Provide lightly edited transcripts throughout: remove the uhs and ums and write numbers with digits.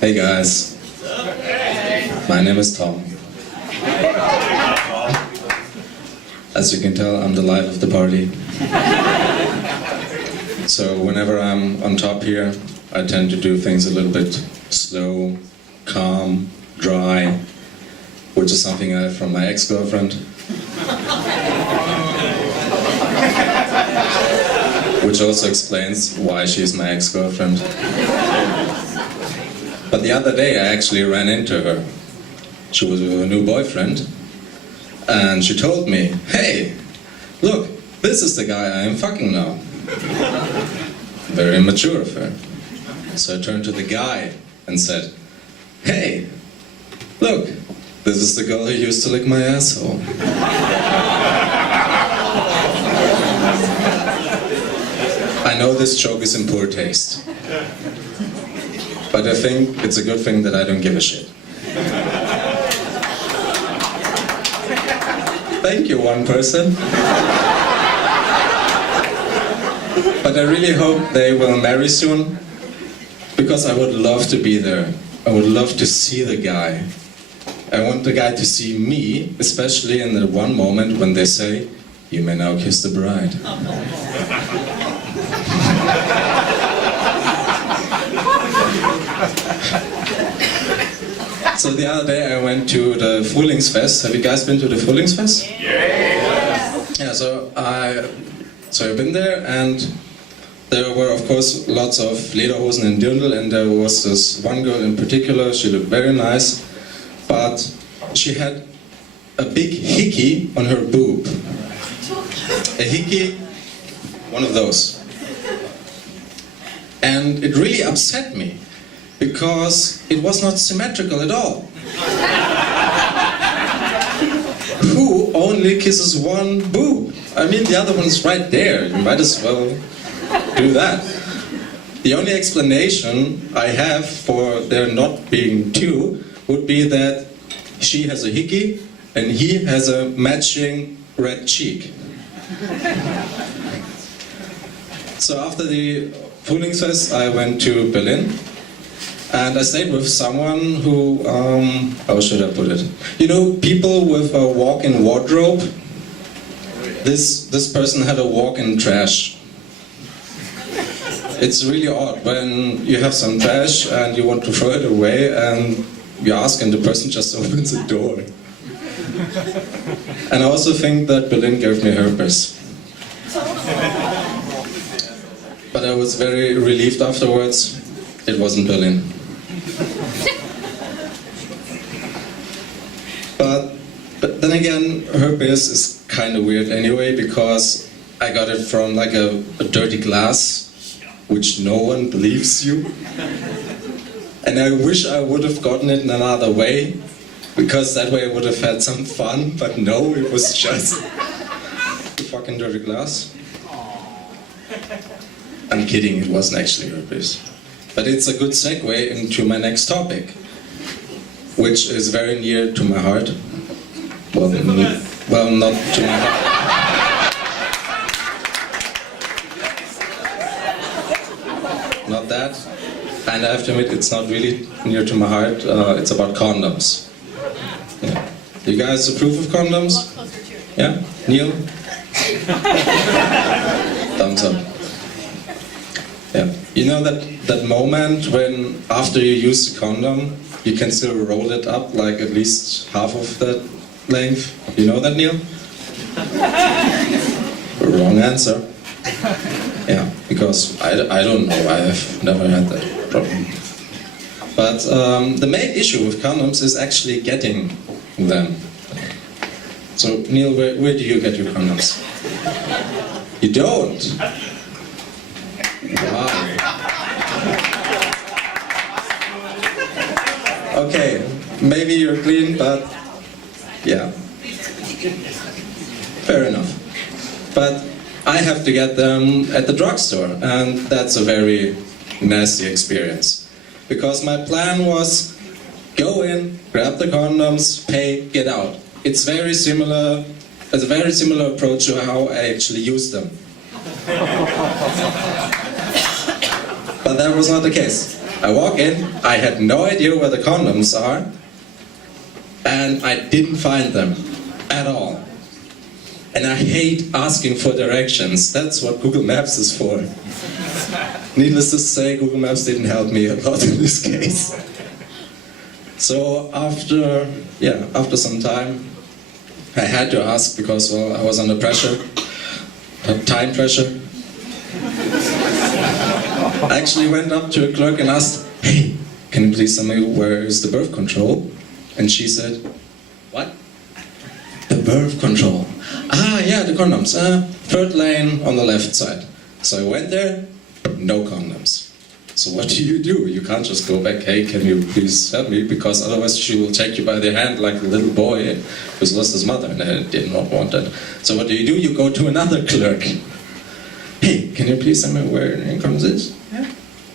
Hey guys, my name is Tom. As you can tell, I'm the life of the party. So whenever I'm on top here, I tend to do things a little bit slow, calm, dry, which is something I have from my ex-girlfriend. Which also explains why she's my ex-girlfriend. But the other day I actually ran into her. She was with her new boyfriend, and she told me, "Hey, look, this is the guy I am fucking now." Very immature of her. So I turned to the guy and said, "Hey, look, this is the girl who used to lick my asshole." I know this joke is in poor taste, but I think it's a good thing that I don't give a shit. Thank you, one person. But I really hope they will marry soon, because I would love to be there. I would love to see the guy. I want the guy to see me, especially in the one moment when they say, "You may now kiss the bride." So the other day I went to the Frühlingsfest. Have you guys been to the Frühlingsfest? Yeah, so I've been there, and there were of course lots of Lederhosen and Dirndl, and there was this one girl in particular. She looked very nice, but she had a big hickey on her boob. A hickey, one of those. And it really upset me, because it was not symmetrical at all. Who only kisses one boob? I mean, the other one's right there. You might as well do that. The only explanation I have for there not being two would be that she has a hickey and he has a matching red cheek. So after the Frühlingsfest, I went to Berlin, and I stayed with someone who, how should I put it? You know, people with a walk-in wardrobe? This person had a walk-in trash. It's really odd when you have some trash and you want to throw it away, and you ask and the person just opens the door. And I also think that Berlin gave me herpes. But I was very relieved afterwards. It wasn't Berlin. But then again, herpes is kind of weird anyway, because I got it from like a dirty glass, which no one believes you. And I wish I would have gotten it in another way, because that way I would have had some fun, but no, it was just a fucking dirty glass. I'm kidding, it wasn't actually herpes. But it's a good segue into my next topic, which is very near to my heart. Well, not to my heart. Not that. And I have to admit, it's not really near to my heart. It's about condoms. Yeah. You guys approve of condoms? Yeah? Neil? Thumbs up. Yeah. You know that moment when after you use the condom, you can still roll it up like at least half of that length? You know that, Neil? Wrong answer. Yeah, because I don't know, I have never had that problem. But the main issue with condoms is actually getting them. So Neil, where do you get your condoms? You don't? Wow. Okay, maybe you're clean, but yeah. Fair enough. But I have to get them at the drugstore, and that's a very nasty experience. Because my plan was go in, grab the condoms, pay, get out. It's a very similar approach to how I actually use them. But that was not the case. I walk in, I had no idea where the condoms are, and I didn't find them at all. And I hate asking for directions. That's what Google Maps is for. Needless to say, Google Maps didn't help me a lot in this case. So after some time, I had to ask because, well, I was under pressure, time pressure. I actually went up to a clerk and asked, "Hey, can you please tell me where is the birth control?" And she said, "What? The birth control? Ah, yeah, the condoms. Third lane on the left side." So I went there, no condoms. So what do? You can't just go back, "Hey, can you please help me?" Because otherwise she will take you by the hand like a little boy who's lost his mother, and I did not want that. So what do? You go to another clerk. "Hey, can you please tell me where condoms is?" Yeah.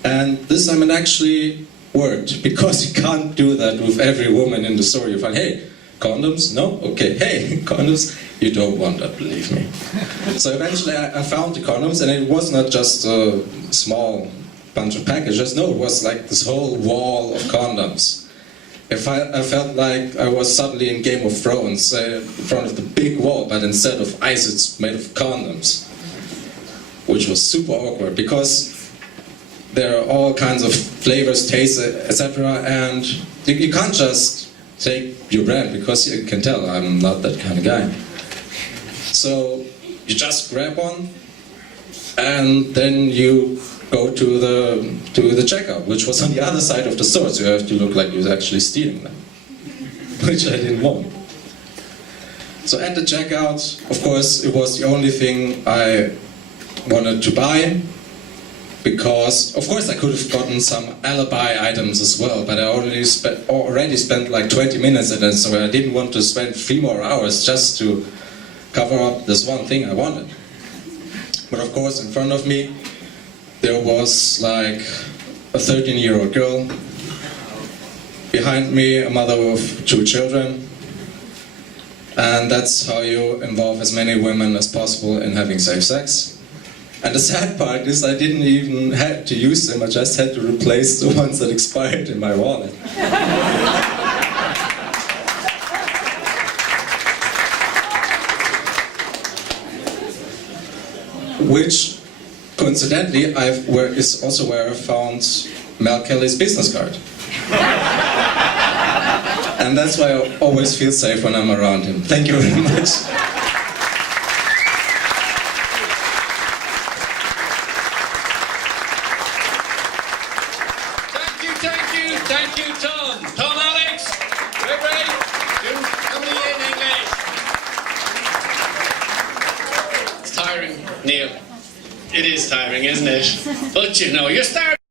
And this time it actually worked, because you can't do that with every woman in the store. You find, "Hey, condoms? No? Okay. Hey, condoms? You don't want that, believe me." So eventually I found the condoms, and it was not just a small bunch of packages. No, it was like this whole wall of condoms. I felt like I was suddenly in Game of Thrones, in front of the big wall, but instead of ice, it's made of condoms. Which was super awkward, because there are all kinds of flavors, tastes, etc. And you can't just take your brand, because you can tell I'm not that kind of guy. So you just grab one, and then you go to the checkout, which was on the other side of the store, so you have to look like you're actually stealing them, which I didn't want. So at the checkout, of course, it was the only thing I wanted to buy, because of course I could have gotten some alibi items as well, but I already spent like 20 minutes in it, so I didn't want to spend 3 more hours just to cover up this one thing I wanted. But of course, in front of me there was like a 13-year-old girl, behind me a mother of 2 children, and that's how you involve as many women as possible in having safe sex. And the sad part is I didn't even have to use them, I just had to replace the ones that expired in my wallet. Which, coincidentally, is also where I found Mel Kelly's business card. And that's why I always feel safe when I'm around him. Thank you very much. Thank you, Tom. Tom, Alex, we're ready. Coming in English. It's tiring, Neil. It is tiring, isn't it? But you know, you're starting.